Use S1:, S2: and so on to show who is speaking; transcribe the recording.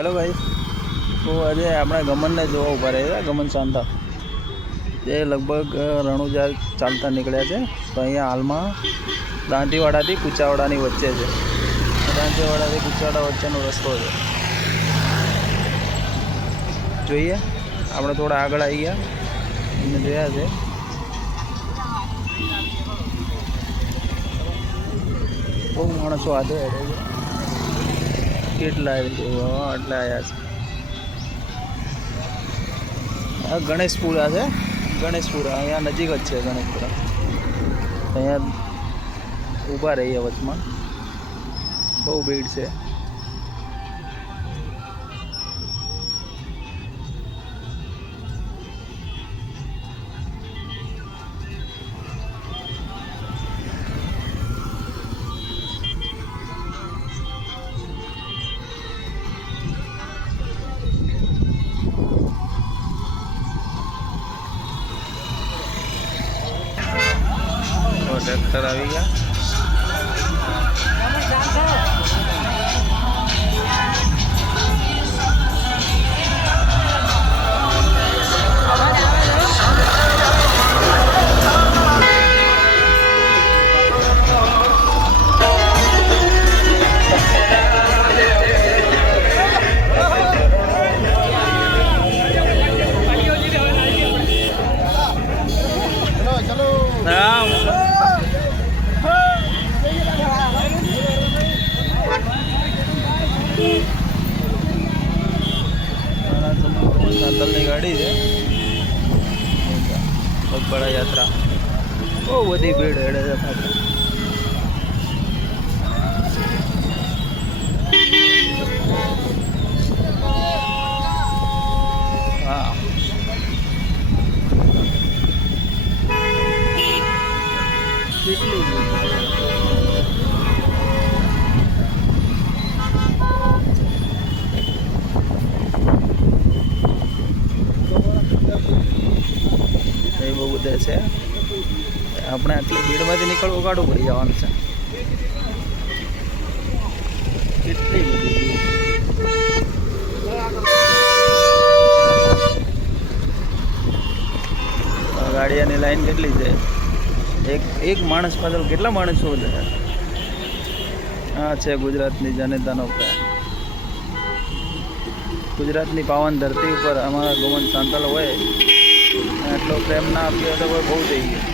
S1: Hello ભાઈ. તો આજે આપણે ગમનને જોવા ઊભા રહ્યા ગમન શાંતા. જે લગભગ રણુજા ચાલતા નીકળ્યા છે. તો અહીંયા હાલમાં દાંતીવાડાથી કુચાવાડાની વચ્ચે છે. દાંતીવાડાથી કુચાવાડા વચ્ચેનો રસ્તો છે. જોઈએ, આપણે થોડા આગળ આવી ગયા. અને જોયા છે. બહુ માણસો આજે કેટલા આવી ગયો? આટલા આવ્યા છે. આ ગણેશપુરા છે? ગણેશપુરા, અહીંયા નજીક જ છે ગણેશપુરા. અહીંયા ઊભા રહીએ વચમાં. બહુ ભીડ છે. તો ટ્રેક્ટર આવી સાંતલની ગાડી છે પગપાળા યાત્રા બહુ બધી ભીડ હેડે બધા છે. આપણે આટલી ભીડમાંથી નીકળવું કાઢવું પડી જવાનું છે. કેટલી લાઈન કેટલી છે? એક એક માણસ પાછળ કેટલા માણસો છે? આ છે ગુજરાતની જનતાનો પ્રેમ. ગુજરાતની પાવન ધરતી ઉપર અમારા ગોવન સાંતલ હોય આટલો પ્રેમ ના આપ્યો તો બહુ થઈ ગયું.